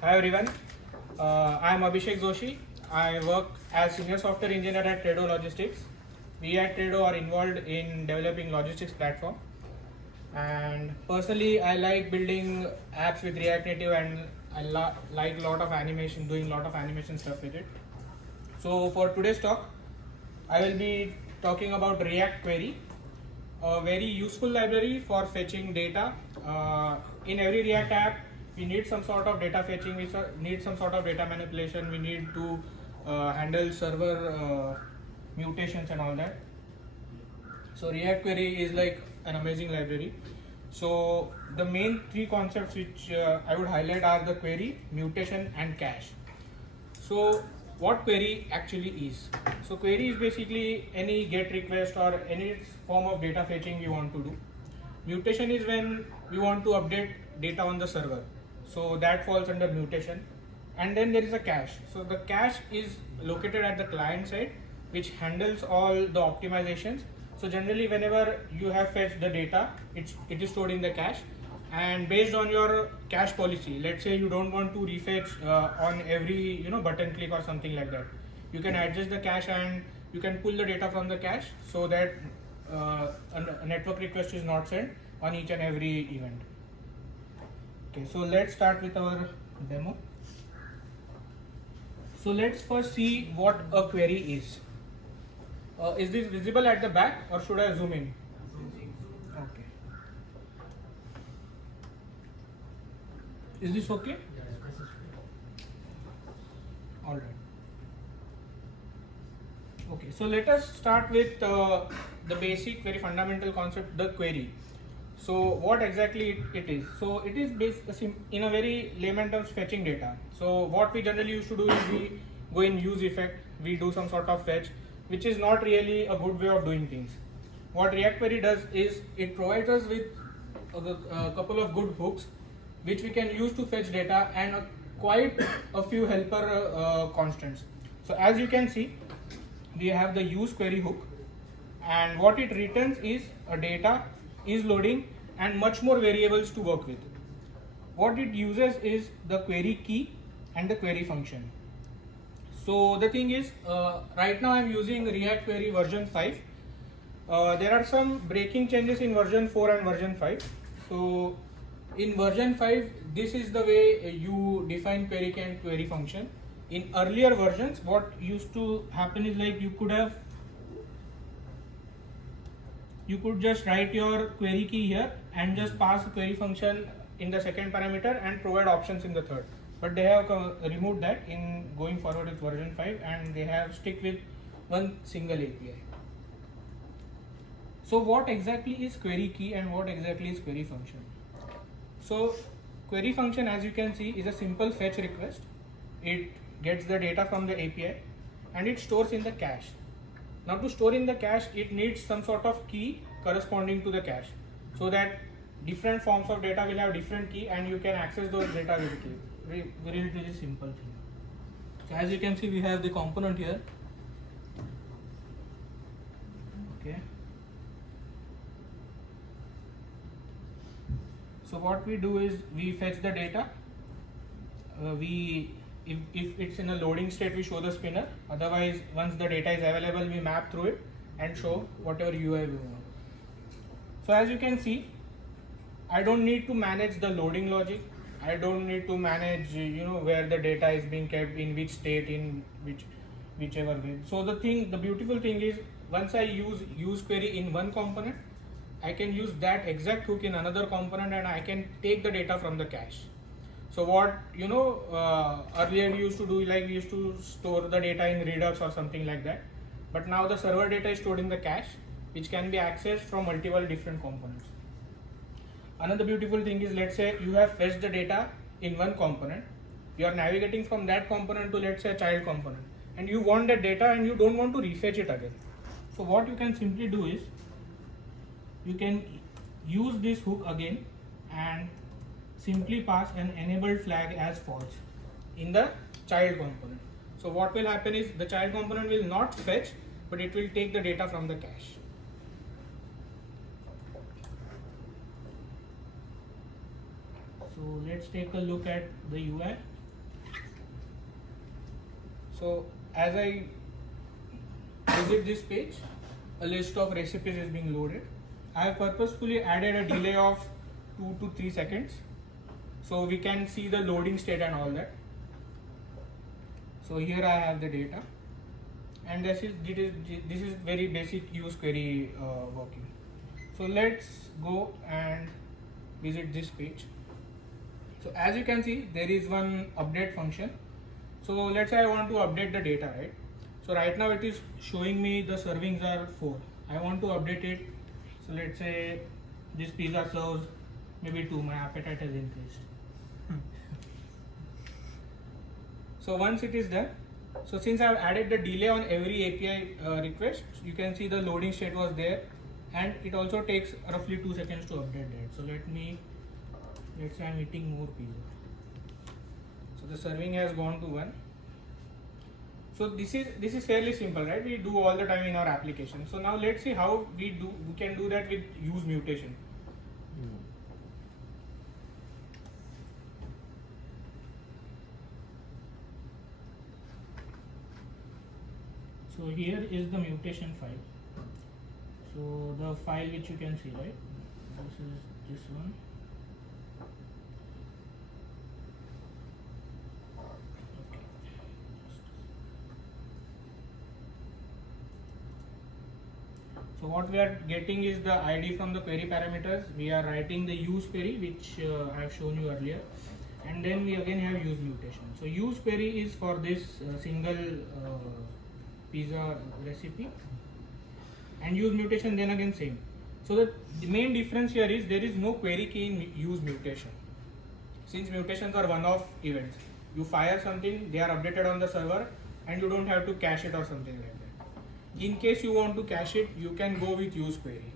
Hi everyone, I am Abhishek Joshi. I work as senior software engineer at Trado Logistics. We at Trado are involved in developing logistics platform, and personally I like building apps with React Native, and I like lot of animation, doing lot of animation stuff with it. So for today's talk, I will be talking about React Query, a very useful library for fetching data. In every React app, we need some sort of data fetching, we need some sort of data manipulation, we need to handle server mutations and all that. So React Query is like an amazing library. So the main three concepts which I would highlight are the query, mutation and cache. So what query actually is? So query is basically any GET request or any form of data fetching we want to do. Mutation is when we want to update data on the server. So that falls under mutation. And then there is a cache. So the cache is located at the client side, which handles all the optimizations. So generally whenever you have fetched the data, it is stored in the cache, and based on your cache policy, let's say you don't want to refetch on every button click or something like that, you can adjust the cache and you can pull the data from the cache so that a network request is not sent on each and every event. Okay, so let's start with our demo. So let's first see what a query is. Is this visible at the back or should I zoom in? Okay. Is this okay? Alright. Okay, so let us start with the basic, very fundamental concept, the query. So what exactly it is? So it is based in a very layman terms fetching data. So what we generally used to do is we go in use effect, we do some sort of fetch, which is not really a good way of doing things. What React Query does is it provides us with a couple of good hooks which we can use to fetch data, and quite a few helper constants. So as you can see, we have the use query hook, and what it returns is a data is loading and much more variables to work with. What it uses is the query key and the query function. So the thing is, right now I am using React Query version 5. There are some breaking changes in version 4 and version 5. So in version 5, this is the way you define query key and query function. In earlier versions, what used to happen is like you could just write your query key here and just pass a query function in the second parameter and provide options in the third. But they have removed that in going forward with version 5, and they have stick with one single API. So what exactly is query key and what exactly is query function? So query function, as you can see, is a simple fetch request. It gets the data from the API and it stores in the cache. Now to store in the cache, it needs some sort of key corresponding to the cache, so that different forms of data will have different key and you can access those data with key. Relatively simple thing. So as you can see, we have the component here. Okay. So what we do is we fetch the data. If it's in a loading state, we show the spinner. Otherwise, once the data is available, we map through it and show whatever UI we want. So as you can see, I don't need to manage the loading logic. I don't need to manage where the data is being kept, in which state, in whichever way. So the beautiful thing is, once I use query in one component, I can use that exact hook in another component and I can take the data from the cache. So what earlier we used to do, like we used to store the data in Redux or something like that, but now the server data is stored in the cache, which can be accessed from multiple different components. Another beautiful thing is, let's say you have fetched the data in one component, you are navigating from that component to, let's say, a child component, and you want that data and you don't want to refetch it again. So what you can simply do is, you can use this hook again and simply pass an enabled flag as false in the child component. So what will happen is, the child component will not fetch, but it will take the data from the cache. So let's take a look at the UI. So as I visit this page, a list of recipes is being loaded. I have purposefully added a delay of 2 to 3 seconds so we can see the loading state and all that. So here I have the data, and this is very basic use query working. So let's go and visit this page. So as you can see, there is one update function. So let's say I want to update the data, right? So right now it is showing me the servings are 4. I want to update it. So let's say this pizza serves maybe 2. My appetite has increased. So once it is done, so since I have added the delay on every API request, you can see the loading state was there, and it also takes roughly 2 seconds to update that. So let's say I'm eating more pizza. So the serving has gone to 1. So this is fairly simple, right? We do all the time in our application. So now let's see how we can do that with use mutation. So here is the mutation file. So the file which you can see, right? This is this one. Okay. So what we are getting is the ID from the query parameters. We are writing the use query, which I have shown you earlier, and then we again have use mutation. So use query is for this single pizza recipe, and use mutation then again same. So the main difference here is there is no query key in use mutation. Since mutations are one-off events, you fire something, they are updated on the server, and you don't have to cache it or something like that. In case you want to cache it, you can go with use query.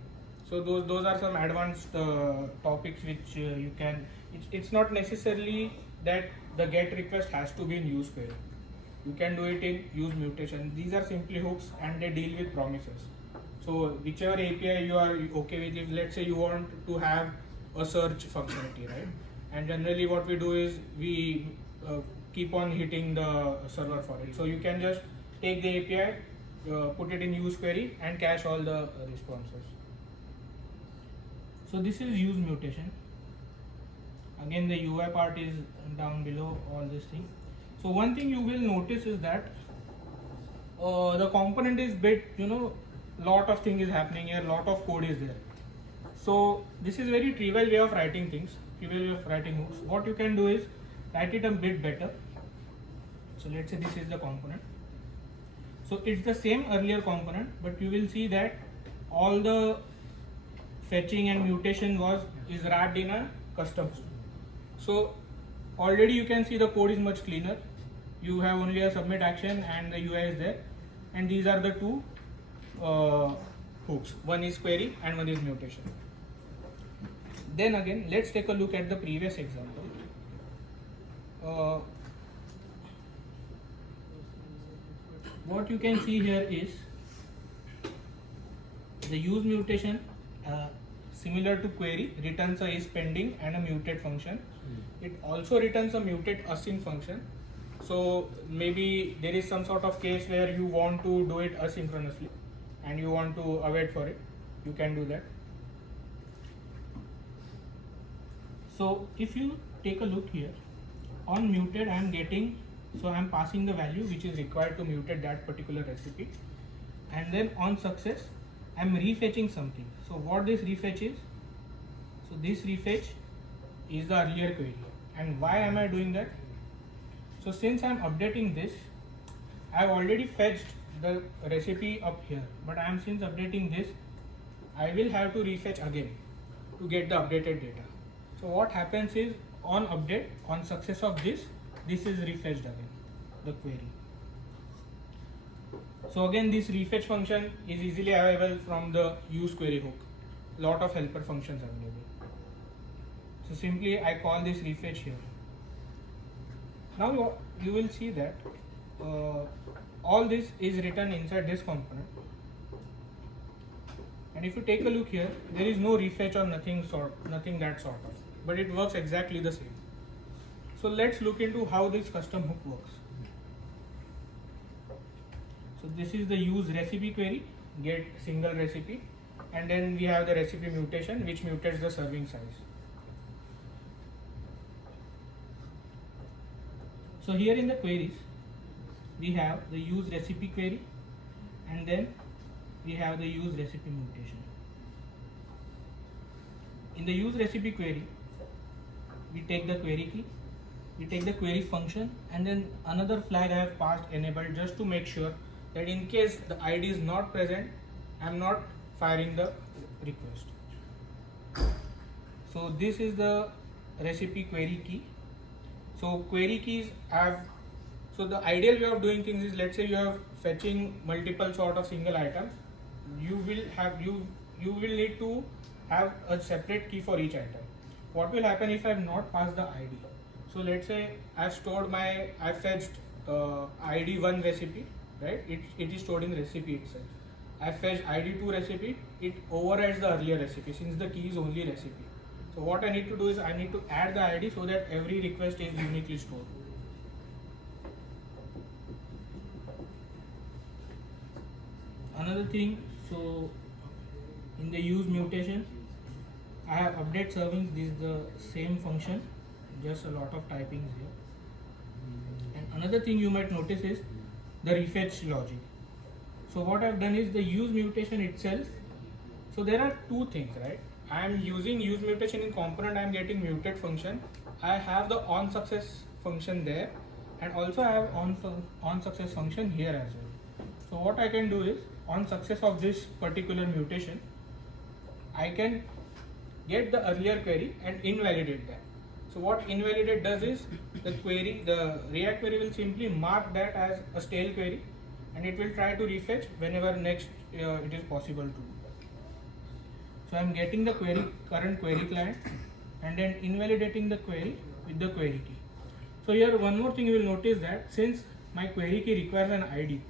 So those are some advanced topics which you can. It's not necessarily that the get request has to be in use query. You can do it in use mutation. These are simply hooks, and they deal with promises. So whichever API you are okay with, if let's say you want to have a search functionality, right? And generally what we do is we keep on hitting the server for it. So you can just take the API, put it in use query, and cache all the responses. So this is use mutation. Again, the UI part is down below all this thing. So one thing you will notice is that the component is bit, lot of thing is happening here, lot of code is there. So this is very trivial way of writing things, trivial way of writing hooks. What you can do is write it a bit better. So let's say this is the component. So it's the same earlier component, but you will see that all the fetching and mutation is wrapped in a custom. So already you can see the code is much cleaner. You have only a submit action and the UI is there, and these are the two hooks. One is query and one is mutation. Then again, let's take a look at the previous example. What you can see here is the use mutation, similar to query, returns a is pending and a mutate function. It also returns a mutate async function. So maybe there is some sort of case where you want to do it asynchronously and you want to await for it, you can do that. So if you take a look here, on mutate I am getting, so I am passing the value which is required to mutate that particular recipe, and then on success I am refetching something. So what this refetch is, so this refetch is the earlier query. And why am I doing that? So since I am updating this, I have already fetched the recipe up here, but I am since updating this, I will have to refetch again to get the updated data. So what happens is, on update, on success of this is refetched again, the query. So again, this refetch function is easily available from the use query hook. Lot of helper functions available. So simply I call this refetch here. Now you will see that all this is written inside this component. And if you take a look here, there is no refetch or nothing that sort of, but it works exactly the same. So let's look into how this custom hook works. So this is the use recipe query, get single recipe, and then we have the recipe mutation which mutates the serving size. So here in the queries, we have the use recipe query, and then we have the use recipe mutation. In the use recipe query, we take the query key, we take the query function, and then another flag I have passed enabled just to make sure that in case the ID is not present, I am not firing the request. So this is the recipe query key. So query keys have, so the ideal way of doing things is, let's say you are fetching multiple sort of single items, you will need to have a separate key for each item. What will happen if I have not passed the ID? So let's say I fetched ID 1 recipe, right? It is stored in the recipe itself. I fetched ID 2 recipe, it overrides the earlier recipe since the key is only recipe. So what I need to do is I need to add the ID so that every request is uniquely stored. Another thing, so in the use mutation, I have update servings. This is the same function, just a lot of typings here. And another thing you might notice is the refetch logic. So what I've done is the use mutation itself. So there are two things, right? I am using use mutation in component. I am getting mutate function. I have the on success function there, and also I have on success function here as well. So what I can do is, on success of this particular mutation, I can get the earlier query and invalidate that. So what invalidate does is, the React query will simply mark that as a stale query, and it will try to refetch whenever next it is possible to do. So I am getting the current query client, and then invalidating the query with the query key. So here one more thing you will notice, that since my query key requires an ID,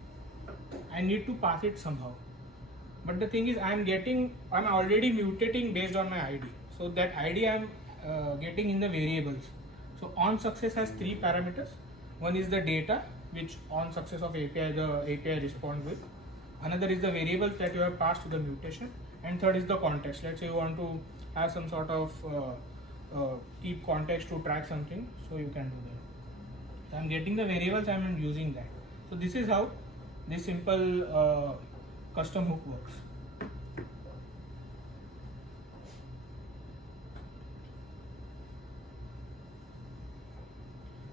I need to pass it somehow. But the thing is, I'm already mutating based on my ID. So that ID I'm getting in the variables. So on success has 3 parameters. One is the data, which on success of API, the API respond with. Another is the variables that you have passed to the mutation. And third is the context. Let's say you want to have some sort of keep context to track something, so you can do that. So I'm getting the variables, I'm using that. So this is how this simple custom hook works.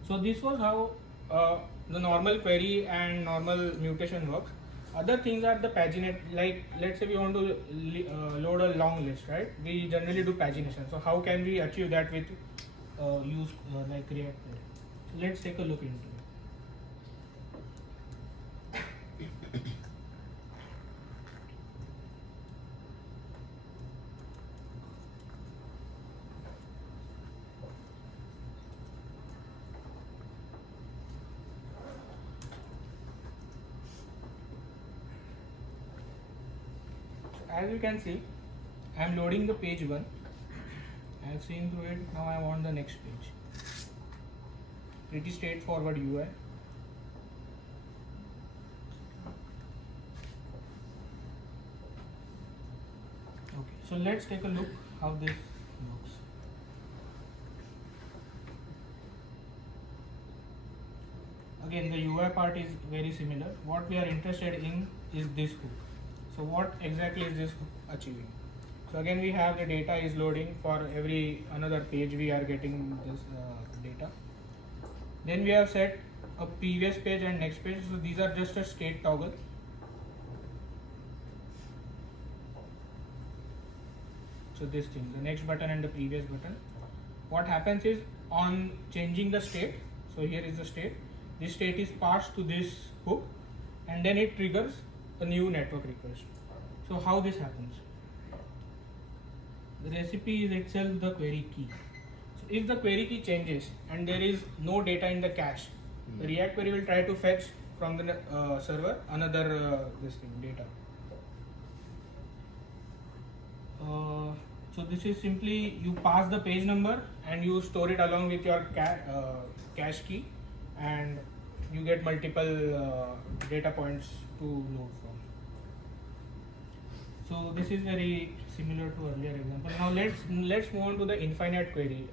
So this was how the normal query and normal mutation works. Other things are the paginate, like let's say we want to load a long list, right? We generally do pagination. So how can we achieve that with like React? So let's take a look into it. As you can see, I am loading the page 1. I have seen through it. Now I want the next page. Pretty straightforward UI. Okay, so let's take a look how this looks. Again, the UI part is very similar. What we are interested in is this hook. So what exactly is this achieving? So again, we have the data is loading for every another page. We are getting this data. Then we have set a previous page and next page. So these are just a state toggle. So this thing, the next button and the previous button. What happens is, on changing the state, so here is the state. This state is passed to this hook, and then it triggers a new network request. So how this happens? The recipe is itself the query key. So if the query key changes and there is no data in the cache, the React query will try to fetch from the server another data. So this is simply, you pass the page number and you store it along with your cache key, and you get multiple data points to load from. So this is very similar to earlier example. Now let's move on to the infinite query.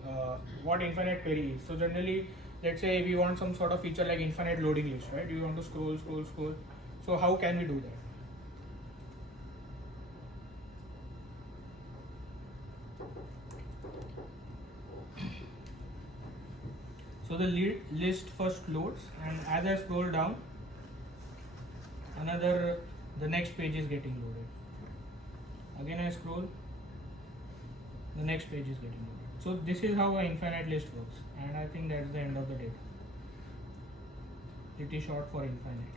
What infinite query is? So generally, let's say we want some sort of feature like infinite loading list, right? You want to scroll. So how can we do that? So the list first loads, and as I scroll down, the next page is getting loaded. Again I scroll, the next page is getting loaded. So this is how an infinite list works, and I think that's the end of the data. Pretty short for infinite.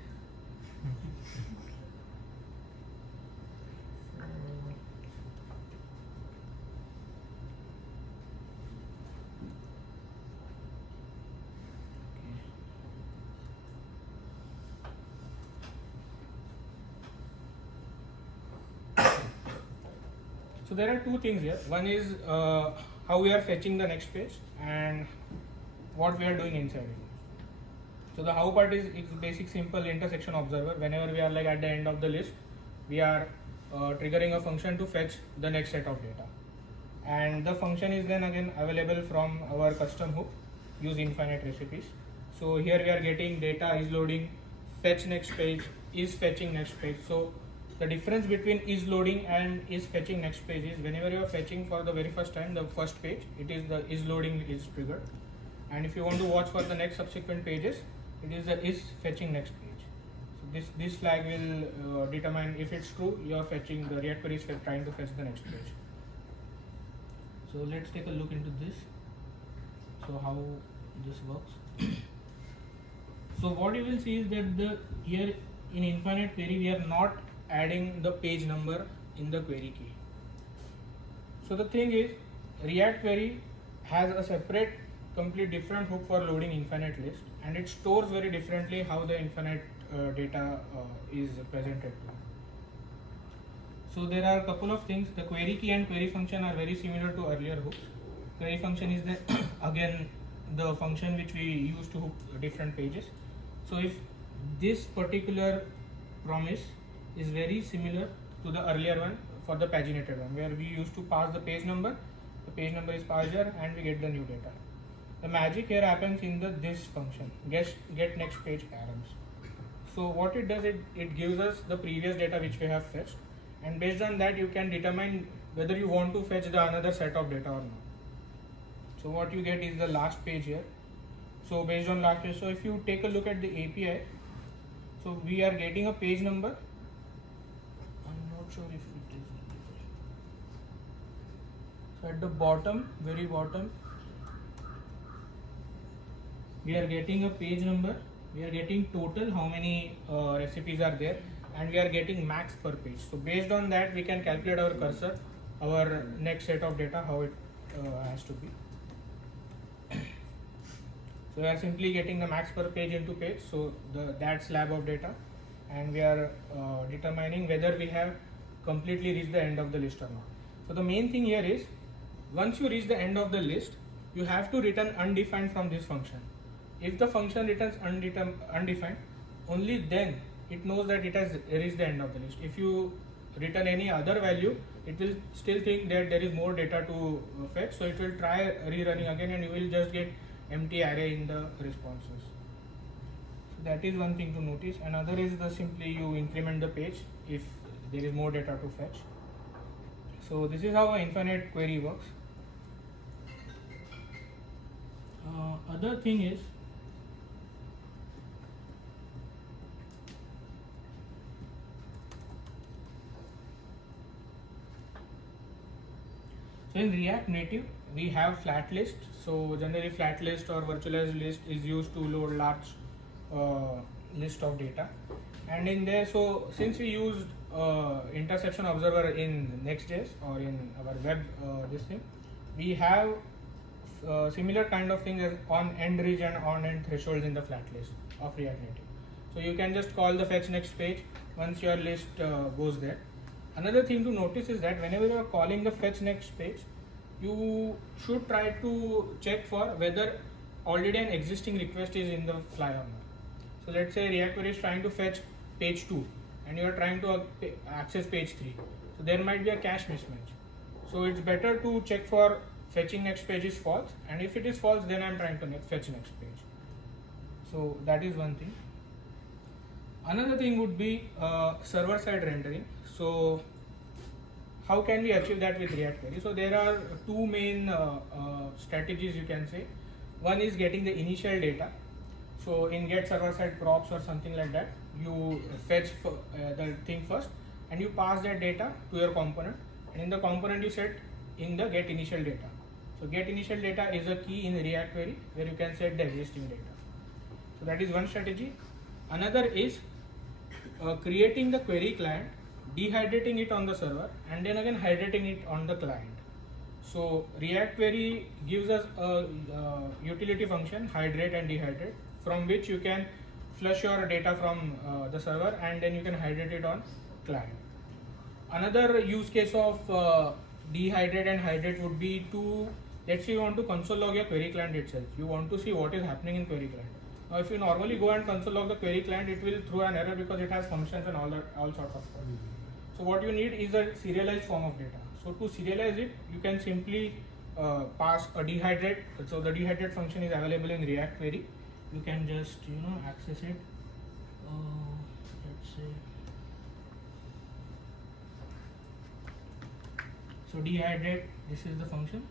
So there are two things here. One is how we are fetching the next page and what we are doing inside it. So the how part is basic simple intersection observer. Whenever we are like at the end of the list, we are triggering a function to fetch the next set of data. And the function is then again available from our custom hook, use infinite recipes. So here we are getting data is loading, fetch next page, is fetching next page. So the difference between is loading and is fetching next page is whenever you are fetching for the very first time the first page, it is the is loading is triggered, and if you want to watch for the next subsequent pages, it is the is fetching next page. So this flag will determine if it's true, you are fetching the React query is trying to fetch the next page. So let's take a look into this. So how this works. So what you will see is that here in infinite query we are not adding the page number in the query key. So the thing is, React query has a separate, complete different hook for loading infinite list, and it stores very differently how the infinite data is presented to. So there are a couple of things. The query key and query function are very similar to earlier hooks. Query function is the again the function which we use to hook different pages. So if this particular promise is very similar to the earlier one for the paginated one, where we used to pass the page number is passed here and we get the new data. The magic here happens in this function, get next page params. So what it does, it gives us the previous data which we have fetched, and based on that you can determine whether you want to fetch the another set of data or not. So what you get is the last page here. So based on last page, so if you take a look at the API, so we are getting a page number. Sure if it is visible. So at the bottom, very bottom, we are getting a page number, we are getting total how many recipes are there, and we are getting max per page. So based on that we can calculate our cursor, our next set of data, how it has to be. So we are simply getting the max per page into page, so that slab of data, and we are determining whether we have completely reach the end of the list or not. So the main thing here is, once you reach the end of the list, you have to return undefined from this function. If the function returns undefined, only then it knows that it has reached the end of the list. If you return any other value, it will still think that there is more data to fetch, so it will try rerunning again and you will just get empty array in the responses. So that is one thing to notice. Another is simply you increment the page if there is more data to fetch. So this is how an infinite query works. Other thing is, so in React Native we have flat list. So generally flat list or virtualized list is used to load large list of data, and in there, so since we used intersection observer in Next.js or in our web this thing, we have similar kind of thing as on end reach and on end thresholds in the flat list of React Native. So you can just call the fetch next page once your list goes there. Another thing to notice is that whenever you are calling the fetch next page, you should try to check for whether already an existing request is in the fly or not. So let's say React query is trying to fetch page 2 and you are trying to access page 3. So there might be a cache mismatch. So it's better to check for fetching next page is false, and if it is false, then I'm trying to fetch next page. So that is one thing. Another thing would be server side rendering. So how can we achieve that with React query? So there are two main strategies you can say. One is getting the initial data. So in get server side props or something like that, you fetch the thing first and you pass that data to your component, and in the component you set in the get initial data. So get initial data is a key in React query where you can set the existing data. So that is one strategy. Another is creating the query client, dehydrating it on the server, and then again hydrating it on the client. So React query gives us a utility function, hydrate and dehydrate, from which you can flush your data from the server and then you can hydrate it on client. Another use case of dehydrate and hydrate would be to, let's say you want to console log your query client itself. You want to see what is happening in query client. Now if you normally go and console log the query client, it will throw an error because it has functions and all sorts of stuff. So what you need is a serialized form of data. So to serialize it, you can simply pass a dehydrate. So the dehydrate function is available in React query. You can just access it. Let's say. So dehydrate, this is the function.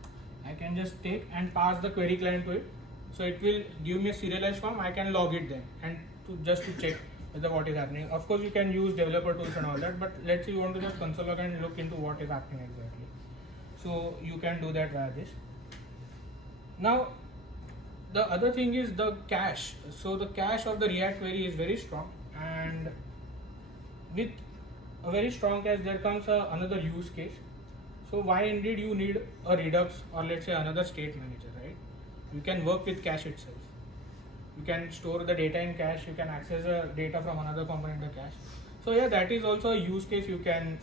I can just take and pass the query client to it. So it will give me a serialized form. I can log it then and just to check whether what is happening. Of course, you can use developer tools and all that, but let's say you want to just console log and look into what is happening exactly. So you can do that via this. Now, the other thing is the cache. So the cache of the React query is very strong, and with a very strong cache, there comes another use case. So why indeed you need a Redux or let's say another state manager, right? You can work with cache itself. You can store the data in cache. You can access the data from another component in the cache. So yeah, that is also a use case you can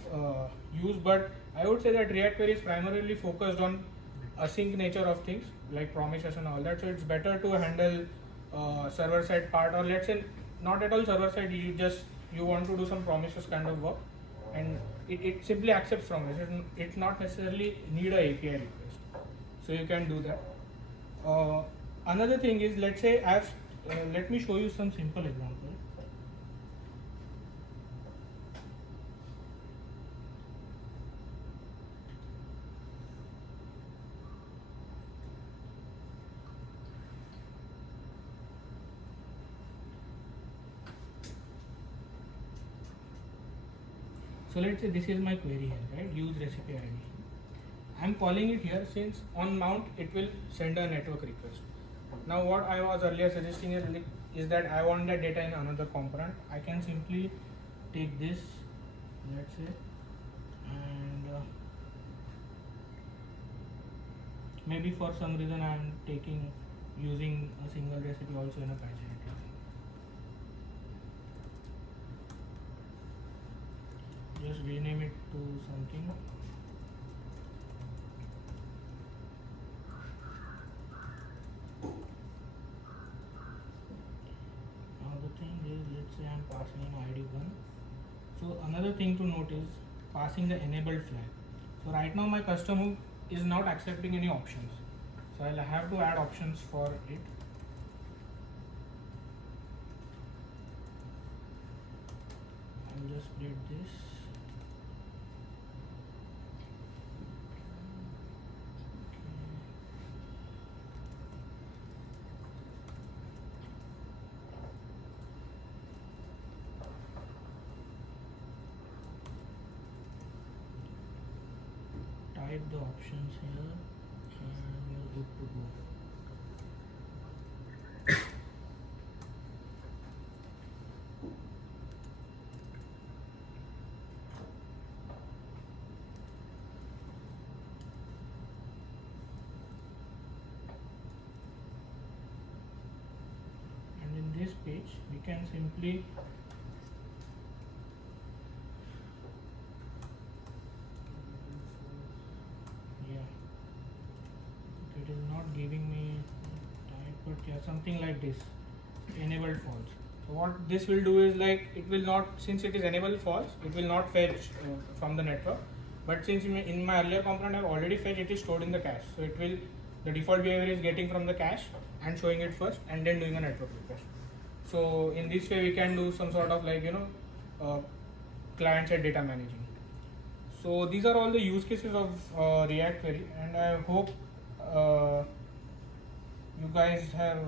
use. But I would say that React query is primarily focused on async nature of things like promises and all that. So it's better to handle server side part, or let's say not at all server side. You want to do some promises kind of work, and it simply accepts promises. It's not necessarily need a API request. So you can do that. Another thing is, let's say let me show you some simple example. So let's say this is my query here, right? Use recipe ID. I'm calling it here since on mount it will send a network request. Now what I was earlier suggesting is that I want that data in another component. I can simply take this, let's say, and maybe for some reason I am using a single recipe also in a patch editor. Just rename it to something. Now the thing is, let's say I'm passing in ID 1. So another thing to note is passing the enabled flag. So right now my custom hook is not accepting any options. So I'll have to add options for it. I'll just split this. Type the options here and you're good to go. And in this page we can simply it is not giving me type, but yeah, something like this, enabled false. So what this will do is like it will not, since it is enable false, it will not fetch from the network. But since in my earlier component I have already fetched, it is stored in the cache. So it will, the default behavior is getting from the cache and showing it first and then doing a network request. So in this way we can do some sort of like client-side data managing. So these are all the use cases of React Query, and I hope you guys have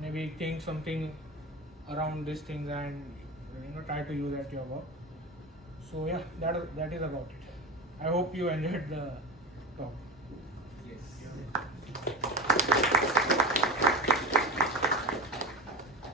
maybe think something around these things and try to use at your work. So yeah, that is about it. I hope you enjoyed the talk.